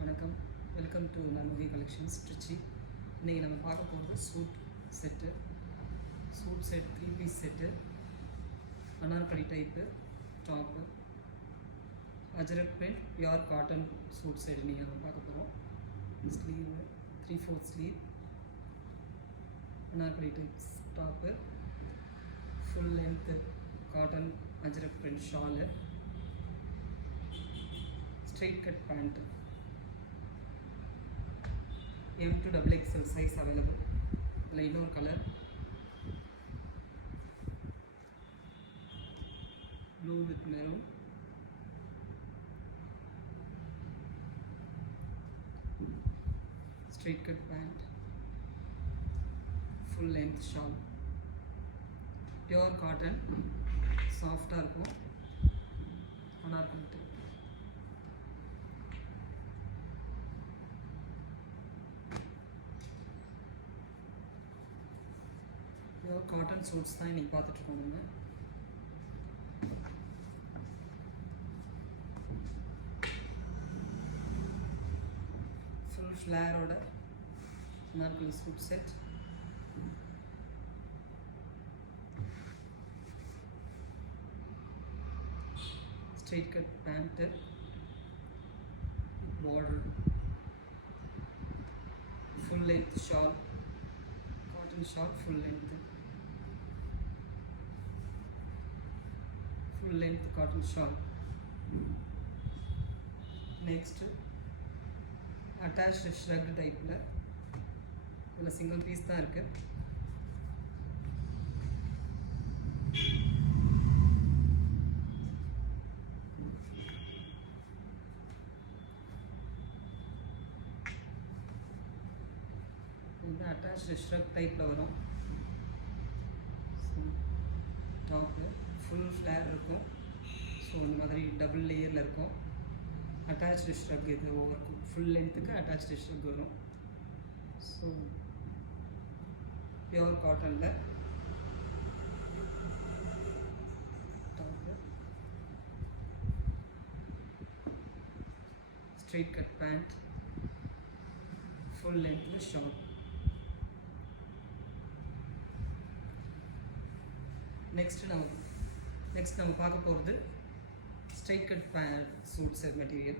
வணக்கம், welcome to Nanmugi collections Trichy. இன்றைக்கி நம்ம பார்க்க போகிறது suit set 3 piece set, Anarkali type top, Ajrakh print pure cotton suit set இன்றைக்கி நம்ம பார்க்க போகிறோம். Sleeve 3/4 sleeve, Anarkali types top, full length cotton Ajrakh print shawl, straight cut pant, M to XXL size available. இதில் இன்னொரு colour blue with maroon, straight cut pant, full length shawl, pure cotton, சாஃப்டாக இருக்கும். Anarkali type. Cotton shoots தான் இன்றைக்கி பார்த்துட்ருக்கோம். நம்ம full ஃப்ளேரோட Anarkali suit set. Straight cut pant, border, full length shawl, cotton shawl, full length, full length cotton shawl. Next attached shrug type la இதுல single piece தான் இருக்கு. இது attached shrug type ல வரும். டாப் ஃபுல் ஃப்ளேர் இருக்கும். So இந்த மாதிரி double லேயரில் இருக்கும். அட்டாச்டு ஷ்ரக் இது ஓவர் ஃபுல் லென்த்துக்கு அட்டாச்டு ஷ்ரக் வரும். ஸோ பியூர் காட்டனில் top, straight cut pant, full லென்த்தில் ஷால். நெக்ஸ்ட் நம்ம பார்க்க போகிறது straight cut pant suit set material,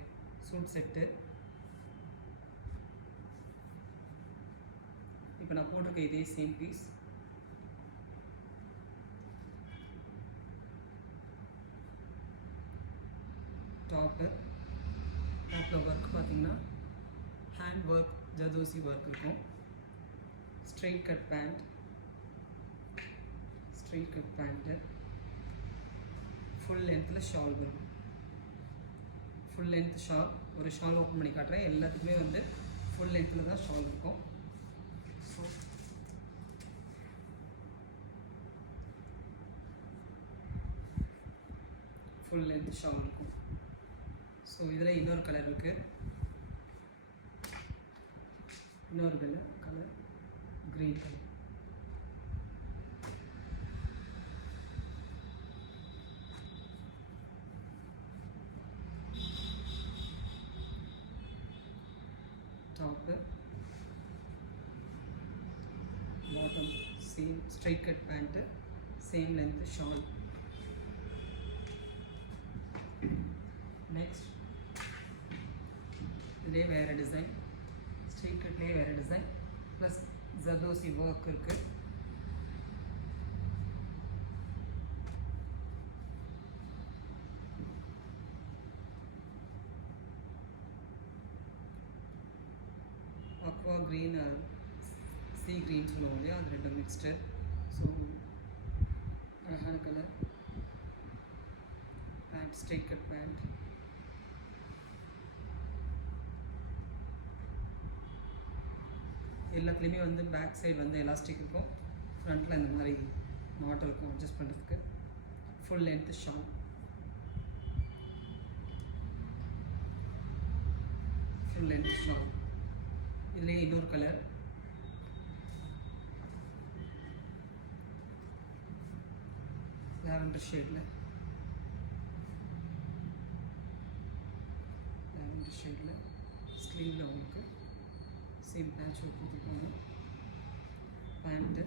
suit set. இப்போ நான் போட்டிருக்க இதே சேம் பீஸ். டாப்பில் ஒர்க் பார்த்தீங்கன்னா ஹேண்ட் ஒர்க், ஜர்தோசி ஒர்க் இருக்கும். Straight cut pant, straight cut pant, full லென்த்தில் ஷால் வரும். Full length shawl. ஒரு ஷால் ஓப்பன் பண்ணி காட்டுறேன். எல்லாத்துக்குமே வந்து ஃபுல் லென்த்தில் தான் ஷால் இருக்கும். ஸோ ஃபுல் லென்த் ஷால் இருக்கும். ஸோ இதில் இன்னொரு கலர் இருக்குது. இன்னொரு colour green colour. Top, bottom same straight cut pant, same length shawl. Next இதே வேறு டிசைன், ஸ்ட்ரெயிட் கட்லேயே வேறு டிசைன் ப்ளஸ் ஜர்தோசி ஒர்க் இருக்குது. Aqua green or sea green சொல்லுவோம் இல்லையா, அது ரெண்டும் மிக்ஸ்டு. ஸோ அழகான colour pant, straight cut pant. எல்லாத்துலேயுமே வந்து பேக் சைடு வந்து எலாஸ்டிக் இருக்கும், ஃப்ரண்ட்டில் இந்த மாதிரி நாட் இருக்கும் அட்ஜஸ்ட் பண்ணுறதுக்கு. Full length shawl, full length shawl. இதுலேயே இன்னொரு கலர் லாவெண்டர் ஷேடில், லாவெண்டர் ஷேடில் ஸ்லீவில் அவங்களுக்கு சேம் பேட்ச் ஒர்க் கொடுத்துருப்பாங்க. Pant,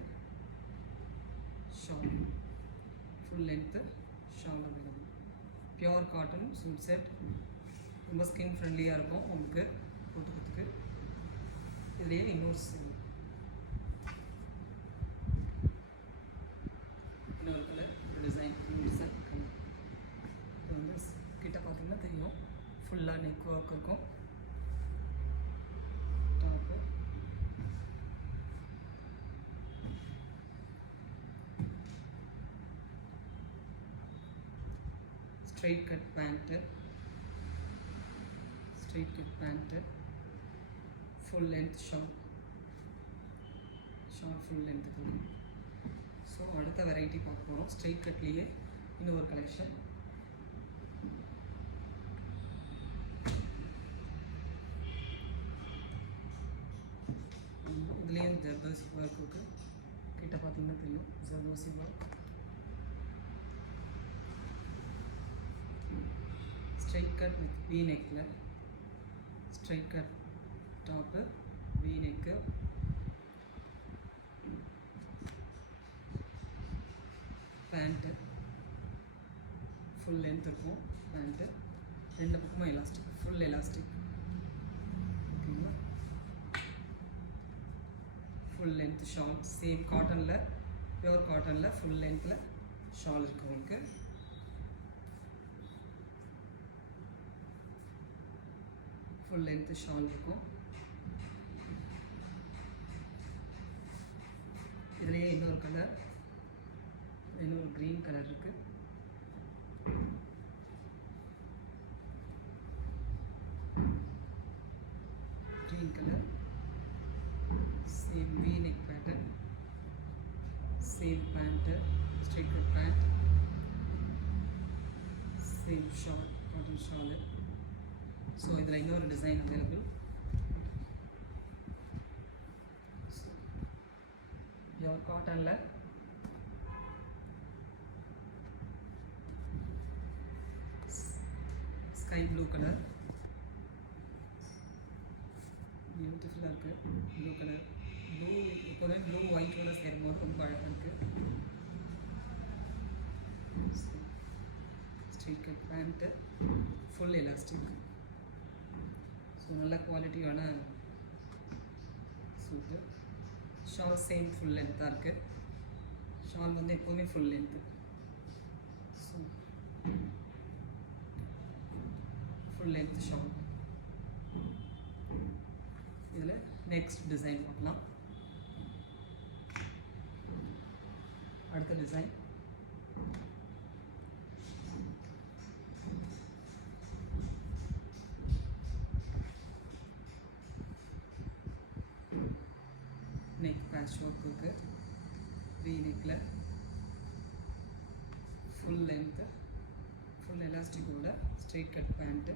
shawl, full length shawl available. Pure cotton suit set, ரொம்ப ஸ்கின் ஃப்ரெண்ட்லியாக இருக்கும் உங்களுக்கு போட்டுக்கிறதுக்கு. இதுலேயே இன்னொரு கலர், ஒரு டிசைன், கலர். இது வந்து கிட்ட பார்த்தீங்கன்னா தெரியும், ஃபுல்லாக நெக் ஒர்க் இருக்கும். Top, straight cut pant, full length shawl full length இருக்கும். ஸோ அடுத்த வெரைட்டி பார்க்க போகிறோம். ஸ்ட்ரெயிட் கட்லேயே இன்னொரு கலெக்ஷன். இதுலேயும் ஜர்தோசி ஒர்க் இருக்குது. கிட்ட பார்த்தீங்கன்னா தெரியும், zardozi work. Straight cut with V நெக்கில், straight cut top, V neck, pant full length இருக்கும். பேண்ட்டு ரெண்டு பக்கமும் எலாஸ்டிக், ஃபுல் எலாஸ்டிக். ஓகேங்களா? ஃபுல் லென்த் ஷால், சேம் காட்டனில், பியூர் காட்டனில் ஃபுல் லென்த்தில் ஷால் இருக்குது உங்களுக்கு. ஃபுல் லென்த்து ஷால் இருக்கும். இதுலேயே இன்னொரு கலர், இன்னொரு க்ரீன் கலர் இருக்குது. Green colour, same V neck pattern, same pant, straight cut pant, same shawl, cotton shawl. So இதில் இன்னொரு டிசைன் அவைலபிள். பியூர் காட்டனில் ஸ்கை ப்ளூ கலர், பியூட்டிஃபுல்லாக இருக்குது. ப்ளூ கலர், ப்ளூ இப்போதான் ப்ளூ ஒயிட்டோட சேரும்போது ரொம்ப அழகாக இருக்குது. Straight cut pant, full elastic. So நல்ல குவாலிட்டியான சூட்டு. ஷால் சேம் ஃபுல் லென்த்தாக இருக்குது. ஷால் வந்து எப்போவுமே full length. So full length shawl. இதில் நெக்ஸ்ட் டிசைன் பார்க்கலாம். அடுத்த டிசைன் நெக் பேட்ச் ஒர்க் இருக்குது. வி நெக்கில் ஃபுல் லென்த்து, ஃபுல் எலாஸ்டிக்கோட straight cut pant,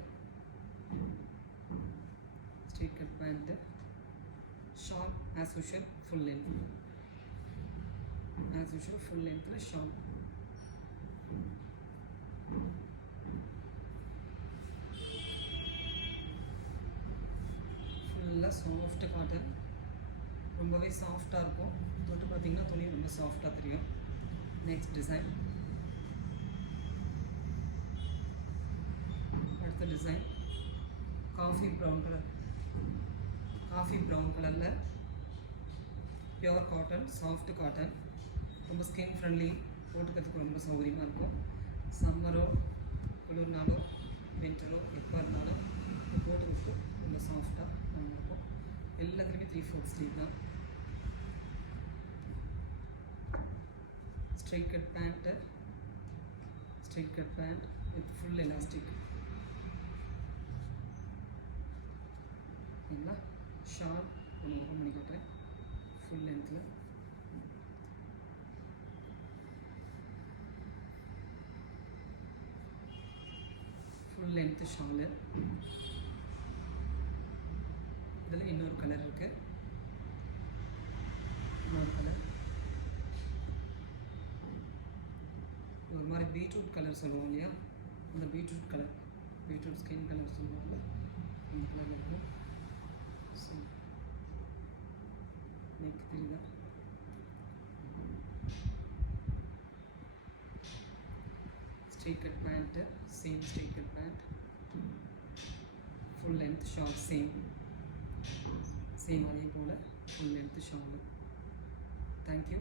shawl as usual full length, full லென்த்தில் ஷால். ஃபுல்லாக சாஃப்ட் காட்டன், ரொம்பவே சாஃப்டாக இருக்கும். தொட்டு பார்த்திங்கன்னா துணி ரொம்ப சாஃப்டாக தெரியும். நெக்ஸ்ட் டிசைன், அடுத்த டிசைன் காஃபி ப்ரௌன் கலரில் பியூர் காட்டன், சாஃப்ட் காட்டன், ரொம்ப ஸ்கின் ஃப்ரெண்ட்லி, போட்டுக்கிறதுக்கு ரொம்ப சௌகரியமாக இருக்கும். சம்மரோ குளிர்னாலோ வின்டரோ எப்போ இருந்தாலும் போட்டுக்கிறதுக்கு ரொம்ப சாஃப்டாக இருக்கும். எல்லாத்துலேயுமே 3/4 ஸ்லீவ் தான். Straight cut pant with full elastic. ஓகேங்களா? ஷால் ஒன்று ஓப்பன் பண்ணி காட்டுறேன். ஃபுல் லென்த்தில் ஃபுல் லென்த்து ஷாலு. இதில் இன்னொரு கலர் இருக்குது. இன்னொரு கலர் ஒரு மாதிரி பீட்ரூட் கலர் சொல்லுவோம் இல்லையா, அந்த பீட்ரூட் ஸ்கின் கலர் சொல்லுவாங்க, இந்த கலரில் இருக்கும். உங்களுக்கு தெரியுதா? Straight cut pant, same straight cut pant, full length shawl same அதே போல் ஃபுல் லென்த் ஷாலு. தேங்க்யூ.